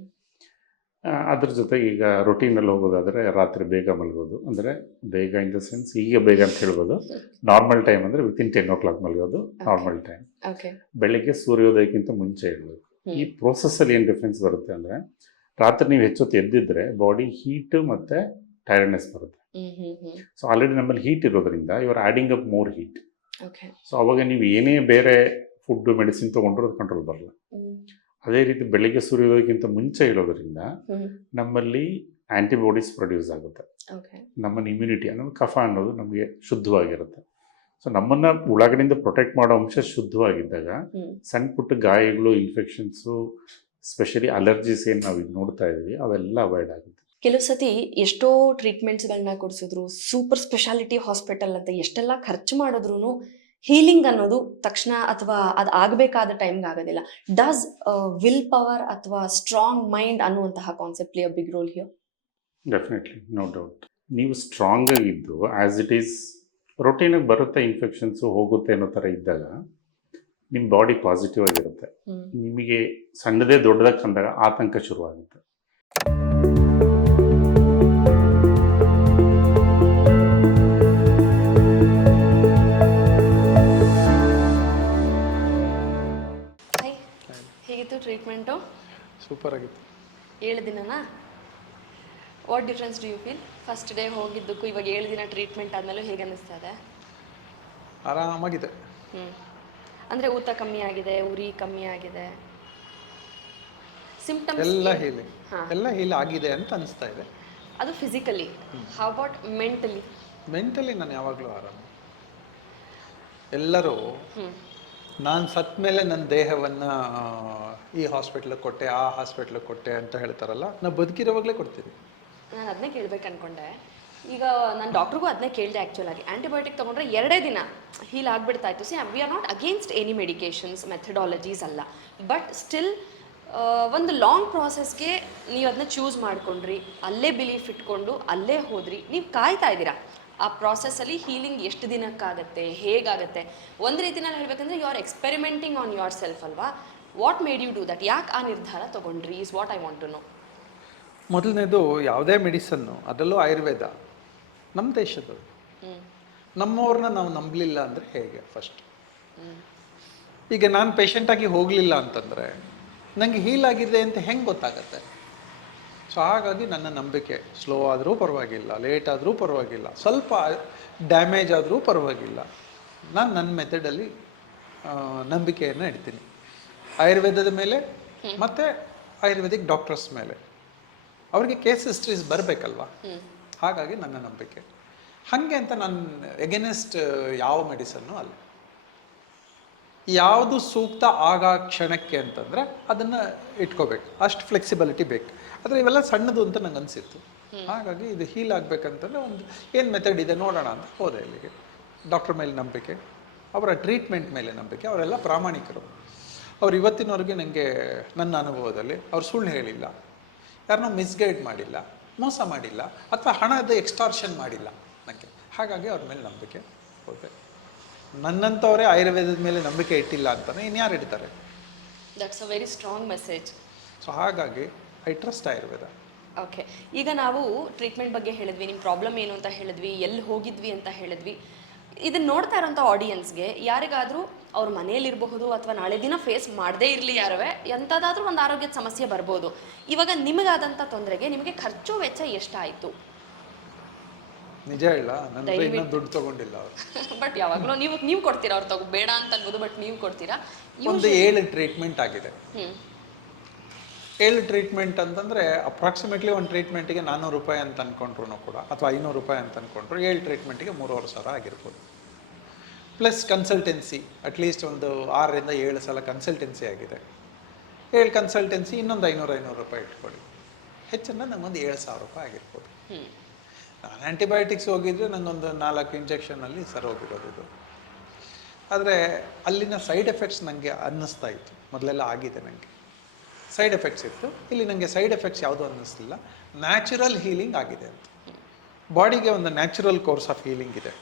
ಅದ್ರ ಜೊತೆ ಈಗ ರೊಟೀನಲ್ಲಿ ಹೋಗೋದಾದರೆ ರಾತ್ರಿ ಬೇಗ ಮಲಗೋದು. ಅಂದರೆ ಬೇಗ ಇನ್ ದ ಸೆನ್ಸ್ ಈಗ ಬೇಗ ಅಂತ ಹೇಳ್ಬೋದು. ನಾರ್ಮಲ್ ಟೈಮ್ ಅಂದರೆ ವಿತಿನ್ ಟೆನ್ ಓ ಕ್ಲಾಕ್ ಮಲಗೋದು ನಾರ್ಮಲ್ ಟೈಮ್ ಓಕೆ ಬೆಳಿಗ್ಗೆ ಸೂರ್ಯೋದಯಕ್ಕಿಂತ ಮುಂಚೆ ಇಡಬೇಕು. ಈ ಪ್ರೋಸೆಸ್ಸಲ್ಲಿ ಏನು ಡಿಫ್ರೆನ್ಸ್ ಬರುತ್ತೆ ಅಂದರೆ ರಾತ್ರಿ ನೀವು ಹೆಚ್ಚೊತ್ತು ಎದ್ದಿದ್ರೆ ಬಾಡಿ ಹೀಟ್ ಮತ್ತು ಟೈರ್ಡ್ನೆಸ್ ಬರುತ್ತೆ. ಸೊ ಆಲ್ರೆಡಿ ನಮ್ಮಲ್ಲಿ ಹೀಟ್ ಇರೋದ್ರಿಂದ ಇವರು adding up more heat okay so ಅವಾಗ ನೀವು ಏನೇ ಬೇರೆ ಫುಡ್ ಮೆಡಿಸಿನ್ ತೊಗೊಂಡ್ರೂ ಅದು ಕಂಟ್ರೋಲ್ ಬರಲ್ಲ. ಅದೇ ರೀತಿ ಬೆಳಿಗ್ಗೆ ಸೂರ್ಯೋದಯಕ್ಕಿಂತ ಮುಂಚೆ ಇರೋದ್ರಿಂದ ನಮ್ಮಲ್ಲಿ ಆ್ಯಂಟಿಬಾಡೀಸ್ ಪ್ರೊಡ್ಯೂಸ್ ಆಗುತ್ತೆ. ನಮ್ಮನ್ನು ಇಮ್ಯುನಿಟಿ ಅಂದರೆ ಕಫ ಅನ್ನೋದು ನಮಗೆ ಶುದ್ಧವಾಗಿರುತ್ತೆ. ಸೊ ನಮ್ಮನ್ನು ಒಳಗಡೆಯಿಂದ ಪ್ರೊಟೆಕ್ಟ್ ಮಾಡೋ ಅಂಶ ಶುದ್ಧವಾಗಿದ್ದಾಗ ಸಣ್ಣ ಪುಟ್ಟ ಗಾಯಗಳು ಇನ್ಫೆಕ್ಷನ್ಸು ಸ್ಪೆಷಲಿ ಅಲರ್ಜೀಸ್ ಏನು ನಾವು ಈಗ ನೋಡ್ತಾ ಇದ್ದೀವಿ ಅವೆಲ್ಲ ಅವಾಯ್ಡ್ ಆಗುತ್ತೆ. ಕೆಲವು ಸತಿ ಎಷ್ಟೋ ಟ್ರೀಟ್ಮೆಂಟ್ಸ್ಗಳನ್ನ ಕೊಡಿಸಿದ್ರು ಸೂಪರ್ ಸ್ಪೆಷಾಲಿಟಿ ಹಾಸ್ಪಿಟಲ್ ಅಂತ ಎಷ್ಟೆಲ್ಲ ಖರ್ಚು ಮಾಡಿದ್ರು ಹೀಲಿಂಗ್ ಅನ್ನೋದು ತಕ್ಷಣ ಅಥವಾ ಅದು ಆಗಬೇಕಾದ ಟೈಮ್ಗೆ ಆಗೋದಿಲ್ಲ. ಡಸ್ ವಿಲ್ ಪವರ್ ಅಥವಾ ಸ್ಟ್ರಾಂಗ್ ಮೈಂಡ್ ಅನ್ನುವಂತಹ concept play a big role here definitely no doubt ನೀವು ಸ್ಟ್ರಾಂಗ್ ಆಗಿದ್ದು ಆಸ್ ಇಟ್ ಈಸ್ ರೊಟೀನಾಗಿ ಬರುತ್ತೆ ಇನ್ಫೆಕ್ಷನ್ಸು ಹೋಗುತ್ತೆ ಅನ್ನೋ ಥರ ಇದ್ದಾಗ ನಿಮ್ಮ ಬಾಡಿ ಪಾಸಿಟಿವ್ ಆಗಿರುತ್ತೆ. ನಿಮಗೆ ಸಣ್ಣದೇ ದೊಡ್ಡದಾಗಿ ಕಂಡಾಗ ಆತಂಕ ಶುರುವಾಗುತ್ತೆ. ಹೇಗಿತ್ತು ಟ್ರೀಟ್ಮೆಂಟು? ಸೂಪರ್ ಆಗಿತ್ತು. ಏಳು ದಿನನಾ? What difference do you feel first day ಹೋಗಿದ್ದಕ್ಕೂ ಇವಾಗ ಏಳು ದಿನ ಟ್ರೀಟ್ಮೆಂಟ್ ಆದಮೇಲೆ ಹೇಗೆ ಅನ್ನಿಸ್ತಾ ಇದೆ? ಆರಾಮಾಗಿದೆ. ಹ್ಞೂ ಅಂದರೆ ಊತ ಕಮ್ಮಿ ಆಗಿದೆ ಉರಿ ಕಮ್ಮಿ ಆಗಿದೆ. ಸಿಂಪ್ಟಮ್ಸ್ ಎಲ್ಲ ಹೀಲ್ ಎಲ್ಲ ಹೀಲ್ ಆಗಿದೆ ಅಂತ ಅನಿಸ್ತಾ ಇದೆ. ಅದು physically how about mentally mentally ನಾನು ಯಾವಾಗಲೂ ಆರಾಮ. ಎಲ್ಲರೂ ನಾನು ಸತ್ತ ಮೇಲೆ ನನ್ನ ದೇಹವನ್ನು ಈ ಹಾಸ್ಪಿಟ್ಲಿಗೆ ಕೊಟ್ಟೆ, ಆ ಹಾಸ್ಪಿಟ್ಲಿಗೆ ಕೊಟ್ಟೆ ಅಂತ ಹೇಳ್ತಾರಲ್ಲ, ನಾ ಬದುಕಿರೋವಾಗಲೇ ಕೊಡ್ತೀನಿ. ನಾನು ಅದನ್ನೇ ಕೇಳ್ಬೇಕು ಅನ್ಕೊಂಡೆ. ಈಗ ನಾನು ಡಾಕ್ಟ್ರಿಗೂ ಅದನ್ನೇ ಕೇಳಿದೆ ಆ್ಯಕ್ಚುಲ್ ಆಗಿ. ಆ್ಯಂಟಿಬಯೋಟಿಕ್ ತೊಗೊಂಡ್ರೆ ಎರಡೇ ದಿನ ಹೀಲ್ ಆಗಿಬಿಡ್ತಾ ಇತ್ತು see we are not against any medications methodologies ಅಲ್ಲ ಬಟ್ ಸ್ಟಿಲ್ ಒಂದು ಲಾಂಗ್ ಪ್ರಾಸೆಸ್ಗೆ ನೀವು ಅದನ್ನ ಚೂಸ್ ಮಾಡ್ಕೊಂಡ್ರಿ. ಅಲ್ಲೇ ಬಿಲೀಫ್ ಇಟ್ಕೊಂಡು ಅಲ್ಲೇ ಹೋದ್ರಿ. ನೀವು ಕಾಯ್ತಾ ಇದ್ದೀರಾ? ಆ ಪ್ರಾಸೆಸ್ಸಲ್ಲಿ ಹೀಲಿಂಗ್ ಎಷ್ಟು ದಿನಕ್ಕಾಗತ್ತೆ? ಹೇಗಾಗತ್ತೆ? ಒಂದು ರೀತಿನಲ್ಲಿ ಹೇಳಬೇಕಂದ್ರೆ you are experimenting on yourself ಅಲ್ವಾ? What made you do that ಯಾಕೆ ಆ ನಿರ್ಧಾರ ತೊಗೊಂಡ್ರಿ is what I want to know ಮೊದಲನೇದು ಯಾವುದೇ ಮೆಡಿಸನ್ನು ಅದರಲ್ಲೂ ಆಯುರ್ವೇದ ನಮ್ಮ ದೇಶದವರು ನಮ್ಮವ್ರನ್ನ ನಾವು ನಂಬಲಿಲ್ಲ ಅಂದರೆ ಹೇಗೆ ಫಸ್ಟ್ ಈಗ ನಾನು ಪೇಷಂಟಾಗಿ ಹೋಗಲಿಲ್ಲ ಅಂತಂದರೆ ನನಗೆ ಹೀಲ್ ಆಗಿದೆ ಅಂತ ಹೆಂಗೆ ಗೊತ್ತಾಗತ್ತೆ? ಸೊ ಹಾಗಾಗಿ ನನ್ನ ನಂಬಿಕೆ ಸ್ಲೋ ಆದರೂ ಪರವಾಗಿಲ್ಲ ಲೇಟ್ ಆದರೂ ಪರವಾಗಿಲ್ಲ ಸ್ವಲ್ಪ ಡ್ಯಾಮೇಜ್ ಆದರೂ ಪರವಾಗಿಲ್ಲ. ನಾನು ನನ್ನ ಮೆಥಡಲ್ಲಿ ನಂಬಿಕೆಯನ್ನು ಇಡ್ತೀನಿ. ಆಯುರ್ವೇದದ ಮೇಲೆ ಮತ್ತೆ ಆಯುರ್ವೇದಿಕ್ ಡಾಕ್ಟರ್ಸ್ ಮೇಲೆ. ಅವ್ರಿಗೆ ಕೇಸ್ ಹಿಸ್ಟ್ರೀಸ್ ಬರಬೇಕಲ್ವಾ? ಹಾಗಾಗಿ ನನ್ನ ನಂಬಿಕೆ. ಹಾಗೆ ಅಂತ ನಾನು ಎಗೇನೆಸ್ಟ್ ಯಾವ ಮೆಡಿಸನ್ನು ಅಲ್ಲ. ಯಾವುದು ಸೂಕ್ತ ಆಗ ಕ್ಷಣಕ್ಕೆ ಅಂತಂದರೆ ಅದನ್ನು ಇಟ್ಕೋಬೇಕು. ಅಷ್ಟು ಫ್ಲೆಕ್ಸಿಬಿಲಿಟಿ ಬೇಕು. ಆದರೆ ಇವೆಲ್ಲ ಸಣ್ಣದು ಅಂತ ನಂಗೆ ಅನಿಸಿತ್ತು. ಹಾಗಾಗಿ ಇದು ಹೀಲ್ ಆಗಬೇಕಂತಂದ್ರೆ ಒಂದು ಏನು ಮೆಥಡ್ ಇದೆ ನೋಡೋಣ ಅಂತ ಹೋದೆ ಇಲ್ಲಿಗೆ. ಡಾಕ್ಟರ್ ಮೇಲೆ ನಂಬಿಕೆ. ಅವರ ಟ್ರೀಟ್ಮೆಂಟ್ ಮೇಲೆ ನಂಬಿಕೆ. ಅವರೆಲ್ಲ ಪ್ರಾಮಾಣಿಕರು. ಅವ್ರು ಇವತ್ತಿನವರೆಗೆ ನನಗೆ ನನ್ನ ಅನುಭವದಲ್ಲಿ ಅವ್ರು ಸುಳ್ಳು ಹೇಳಿಲ್ಲ. ಯಾರನ್ನೂ ಮಿಸ್ಗೈಡ್ ಮಾಡಿಲ್ಲ ಮೋಸ ಮಾಡಿಲ್ಲ ಅಥವಾ ಹಣದ ಎಕ್ಸ್ಟಾರ್ಷನ್ ಮಾಡಿಲ್ಲ ನನಗೆ ಹಾಗಾಗಿ ಅವ್ರ ಮೇಲೆ ನಂಬಿಕೆ ಹೋದೆ ನನ್ನಂಥವರೇ ಆಯುರ್ವೇದದ ಮೇಲೆ ನಂಬಿಕೆ ಇಟ್ಟಿಲ್ಲ ಅಂತಾನೆ ಇನ್ಯಾರು ಇಡ್ತಾರೆ? That's a very strong message so ಹಾಗಾಗಿ ಐ ಟ್ರಸ್ಟ್ ಆಯುರ್ವೇದ. ಓಕೆ ಈಗ ನಾವು ಟ್ರೀಟ್ಮೆಂಟ್ ಬಗ್ಗೆ ಹೇಳಿದ್ವಿ ನಿಮ್ಮ ಪ್ರಾಬ್ಲಮ್ ಏನು ಅಂತ ಹೇಳಿದ್ವಿ ಎಲ್ಲಿ ಹೋಗಿದ್ವಿ ಅಂತ ಹೇಳಿದ್ವಿ. ಇದನ್ನ ನೋಡ್ತಾ ಇರೋಂಥ ಆಡಿಯನ್ಸ್ಗೆ ಯಾರಿಗಾದರೂ ಅವ್ರ ಮನೆಯಲ್ಲಿರಬಹುದು ಅಥವಾ ನಾಳೆ ದಿನ ಫೇಸ್ ಮಾಡದೇ ಇರಲಿ ಯಾರವೇ ಎಂಥದ್ದಾದ್ರೂ ಒಂದು ಆರೋಗ್ಯದ ಸಮಸ್ಯೆ ಬರ್ಬೋದು. ಇವಾಗ ನಿಮಗಾದಂಥ ತೊಂದರೆಗೆ ನಿಮಗೆ ಖರ್ಚು ವೆಚ್ಚ ಎಷ್ಟಾಯಿತು? ನಿಜ ಇಲ್ಲ ದುಡ್ಡು ತಗೊಂಡಿಲ್ಲ ಅವರು. ಬಟ್ ಯಾವಾಗಲೂ ನೀವು ನೀವು ಕೊಡ್ತೀರಾ ಅವ್ರು ತಗೋ ಬೇಡ ಅಂತ ಅನ್ಬೋದು ಬಟ್ ನೀವು ಕೊಡ್ತೀರಾ? ಒಂದು ಏಳು ಟ್ರೀಟ್ಮೆಂಟ್ ಆಗಿದೆ. ಏಳು ಟ್ರೀಟ್ಮೆಂಟ್ ಅಂತಂದ್ರೆ ಅಪ್ರಾಕ್ಸಿಮೇಟ್ಲಿ ಒಂದು ಟ್ರೀಟ್ಮೆಂಟ್ಗೆ ನಾನ್ನೂರು ರೂಪಾಯಿ ಅಂತ ಅಂದ್ಕೊಂಡ್ರು ಕೂಡ ಅಥವಾ ಐನೂರು ರೂಪಾಯಿ ಅಂತ ಅಂದ್ಕೊಂಡ್ರು ಏಳು ಟ್ರೀಟ್ಮೆಂಟ್ಗೆ ಮೂರುವರೆ ಸಾವಿರ ಆಗಿರ್ಬೋದು. ಪ್ಲಸ್ ಕನ್ಸಲ್ಟೆನ್ಸಿ ಅಟ್ಲೀಸ್ಟ್ ಒಂದು ಆರರಿಂದ ಏಳು ಸಲ ಕನ್ಸಲ್ಟೆನ್ಸಿ ಆಗಿದೆ. ಏಳು ಕನ್ಸಲ್ಟೆನ್ಸಿ ಇನ್ನೊಂದು ಐನೂರು ಐನೂರು ರೂಪಾಯಿ ಇಟ್ಕೊಳ್ಳಿ. ಹೆಚ್ಚನ್ನ ನಂಗೊಂದು ಏಳು ಸಾವಿರ ರೂಪಾಯಿ ಆಗಿರ್ಬೋದು. ನಾನು ಆ್ಯಂಟಿಬಯೋಟಿಕ್ಸ್ ಹೋಗಿದ್ರೆ ನನಗೊಂದು ನಾಲ್ಕು ಇಂಜೆಕ್ಷನಲ್ಲಿ ಸರ್ ಹೋಗಿರೋದು ಇದು. ಆದರೆ ಅಲ್ಲಿನ ಸೈಡ್ ಎಫೆಕ್ಟ್ಸ್ ನನಗೆ ಅನ್ನಿಸ್ತಾ ಇತ್ತು. ಮೊದಲೆಲ್ಲ ಆಗಿದೆ ನನಗೆ ಸೈಡ್ ಎಫೆಕ್ಟ್ಸ್ ಇತ್ತು. ಇಲ್ಲಿ ನನಗೆ ಸೈಡ್ ಎಫೆಕ್ಟ್ಸ್ ಯಾವುದೂ ಅನ್ನಿಸ್ತಿಲ್ಲ ನ್ಯಾಚುರಲ್ ಹೀಲಿಂಗ್ ಆಗಿದೆ ಅಂತ. ಬಾಡಿಗೆ ಒಂದು ನ್ಯಾಚುರಲ್ ಕೋರ್ಸ್ ಆಫ್ ಹೀಲಿಂಗ್ ಇದೆ.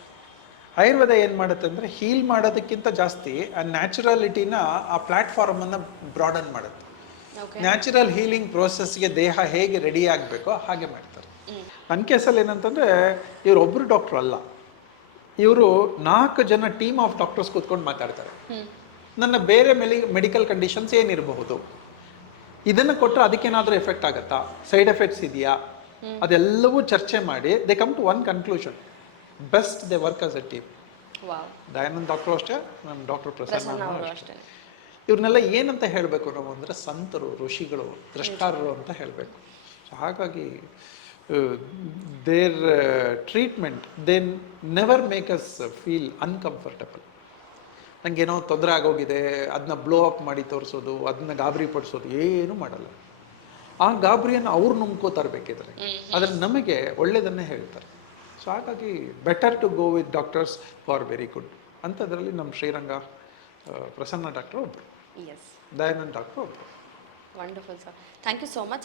ಆಯುರ್ವೇದ ಏನು ಮಾಡುತ್ತೆ ಅಂದರೆ ಹೀಲ್ ಮಾಡೋದಕ್ಕಿಂತ ಜಾಸ್ತಿ ಆ ನ್ಯಾಚುರಾಲಿಟಿನ ಆ ಪ್ಲ್ಯಾಟ್ಫಾರ್ಮನ್ನು ಬ್ರಾಡನ್ ಮಾಡುತ್ತೆ. ನ್ಯಾಚುರಲ್ ಹೀಲಿಂಗ್ ಪ್ರೋಸೆಸ್ಗೆ ದೇಹ ಹೇಗೆ ರೆಡಿ ಆಗಬೇಕೋ ಹಾಗೆ ಮಾಡ್ತಾರೆ. ನನ್ನ ಕೇಸಲ್ಲಿ ಏನಂತಂದರೆ ಇವರು ಒಬ್ಬರು ಡಾಕ್ಟ್ರು ಅಲ್ಲ. ಇವರು ನಾಲ್ಕು ಜನ ಟೀಮ್ ಆಫ್ ಡಾಕ್ಟರ್ಸ್ ಕೂತ್ಕೊಂಡು ಮಾತಾಡ್ತಾರೆ. ನನ್ನ ಬೇರೆ ಮೆಲಿ ಮೆಡಿಕಲ್ ಕಂಡೀಷನ್ಸ್ ಏನಿರಬಹುದು? ಇದನ್ನು ಕೊಟ್ಟರೆ ಅದಕ್ಕೇನಾದರೂ ಎಫೆಕ್ಟ್ ಆಗುತ್ತಾ? ಸೈಡ್ ಎಫೆಕ್ಟ್ಸ್ ಇದೆಯಾ? ಅದೆಲ್ಲವೂ ಚರ್ಚೆ ಮಾಡಿ they come to one conclusion best they work as a team Dayanand doctor ಅಷ್ಟೇ ನಮ್ಮ ಡಾಕ್ಟರ್ ಪ್ರಸನ್ನ ಅಷ್ಟೇ. ಇವ್ರನ್ನೆಲ್ಲ ಏನಂತ ಹೇಳಬೇಕು ನಾವು ಅಂದರೆ ಸಂತರು ಋಷಿಗಳು ದ್ರಷ್ಟಾರರು ಅಂತ ಹೇಳಬೇಕು. ಸೊ ಹಾಗಾಗಿ their treatment they never make us feel uncomfortable ನನಗೇನೋ ತೊಂದರೆ ಆಗೋಗಿದೆ ಅದನ್ನ ಬ್ಲೋ ಅಪ್ ಮಾಡಿ ತೋರಿಸೋದು ಅದನ್ನ ಗಾಬರಿ ಪಡಿಸೋದು ಏನೂ ಮಾಡಲ್ಲ. ಆ ಗಾಬರಿಯನ್ನು ಅವ್ರು ನುಂಬ್ಕೋತಾರೆ ಬೇಕಿದ್ರೆ ಆದರೆ ನಮಗೆ ಒಳ್ಳೆಯದನ್ನೇ ಹೇಳ್ತಾರೆ. ಸೊ ಹಾಗಾಗಿ better to go with doctors for very good ಅಂಥದ್ರಲ್ಲಿ ನಮ್ಮ ಶ್ರೀರಂಗ ಪ್ರಸನ್ನ ಡಾಕ್ಟ್ರು ಒಬ್ಬರು ಎಸ್ ದಯಾನಂದ್ ಡಾಕ್ಟ್ರು ಒಬ್ಬರು wonderful sir thank you so much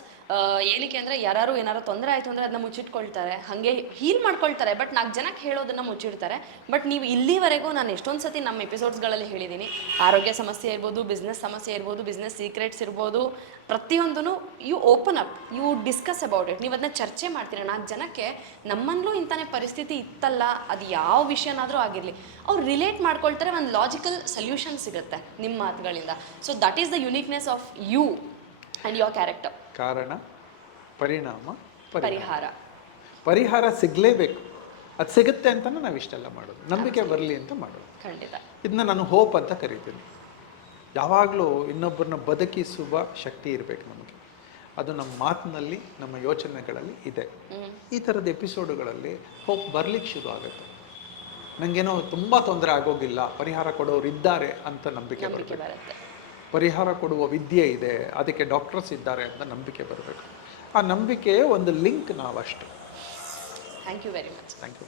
ಏನಕ್ಕೆ ಅಂದರೆ ಯಾರು ಏನಾರು ತೊಂದರೆ ಆಯಿತು ಅಂದರೆ ಅದನ್ನ ಮುಚ್ಚಿಟ್ಕೊಳ್ತಾರೆ. ಹಾಗೆ ಹೀಲ್ ಮಾಡ್ಕೊಳ್ತಾರೆ ಬಟ್ ನಾಲ್ಕು ಜನಕ್ಕೆ ಹೇಳೋದನ್ನು ಮುಚ್ಚಿಡ್ತಾರೆ. ಬಟ್ ನೀವು ಇಲ್ಲಿವರೆಗೂ ನಾನು ಎಷ್ಟೊಂದು ಸತಿ ನಮ್ಮ ಎಪಿಸೋಡ್ಸ್ಗಳಲ್ಲಿ ಹೇಳಿದ್ದೀನಿ ಆರೋಗ್ಯ ಸಮಸ್ಯೆ ಇರ್ಬೋದು ಬಿಸ್ನೆಸ್ ಸಮಸ್ಯೆ ಇರ್ಬೋದು ಬಿಸ್ನೆಸ್ ಸೀಕ್ರೆಟ್ಸ್ ಇರ್ಬೋದು ಪ್ರತಿಯೊಂದೂ you open up you discuss about it ನೀವು ಅದನ್ನ ಚರ್ಚೆ ಮಾಡ್ತೀರ. ನಾಲ್ಕು ಜನಕ್ಕೆ ನಮ್ಮಲ್ಲೂ ಇಂಥನೇ ಪರಿಸ್ಥಿತಿ ಇತ್ತಲ್ಲ, ಅದು ಯಾವ ವಿಷಯನಾದರೂ ಆಗಿರಲಿ. ಅವ್ರು ರಿಲೇಟ್ ಮಾಡ್ಕೊಳ್ತಾರೆ, ಒಂದು ಲಾಜಿಕಲ್ ಸೊಲ್ಯೂಷನ್ ಸಿಗುತ್ತೆ ನಿಮ್ಮ ಮಾತುಗಳಿಂದ. So that is the uniqueness of you and your character ಕಾರಣ ಪರಿಣಾಮ ಪರಿಹಾರ. ಪರಿಹಾರ. ಸಿಗಲೇಬೇಕು. ಅದು ಸಿಗುತ್ತೆ ಅಂತಲೇ ನಾವು ಇಷ್ಟೆಲ್ಲ ಮಾಡೋದು. ನಂಬಿಕೆ ಬರಲಿ ಅಂತ ಮಾಡೋದು. ಖಂಡಿತ. ಇದನ್ನ ನಾನು ಹೋಪ್ ಅಂತ ಕರಿತೀನಿ. ಯಾವಾಗಲೂ ಇನ್ನೊಬ್ಬರನ್ನ ಬದುಕಿಸುವ ಶಕ್ತಿ ಇರಬೇಕು ನಮಗೆ. ಅದು ನಮ್ಮ ಮಾತಿನಲ್ಲಿ ನಮ್ಮ ಯೋಚನೆಗಳಲ್ಲಿ ಇದೆ. ಈ ಥರದ ಎಪಿಸೋಡುಗಳಲ್ಲಿ ಹೋಪ್ ಬರ್ಲಿಕ್ಕೆ ಶುರು ಆಗುತ್ತೆ. ನನಗೇನೋ ತುಂಬ ತೊಂದರೆ ಆಗೋಗಿಲ್ಲ ಪರಿಹಾರ ಕೊಡೋರು ಇದ್ದಾರೆ ಅಂತ ನಂಬಿಕೆ ನಂಬಿಕೆ ಬರುತ್ತೆ. ಪರಿಹಾರ ಕೊಡುವ ವಿದ್ಯೆ ಇದೆ ಅದಕ್ಕೆ ಡಾಕ್ಟರ್ಸ್ ಇದ್ದಾರೆ ಅಂತ ನಂಬಿಕೆ ಬರಬೇಕು. ಆ ನಂಬಿಕೆ ಒಂದು link ನಾವಷ್ಟೇ. Thank you very much thank you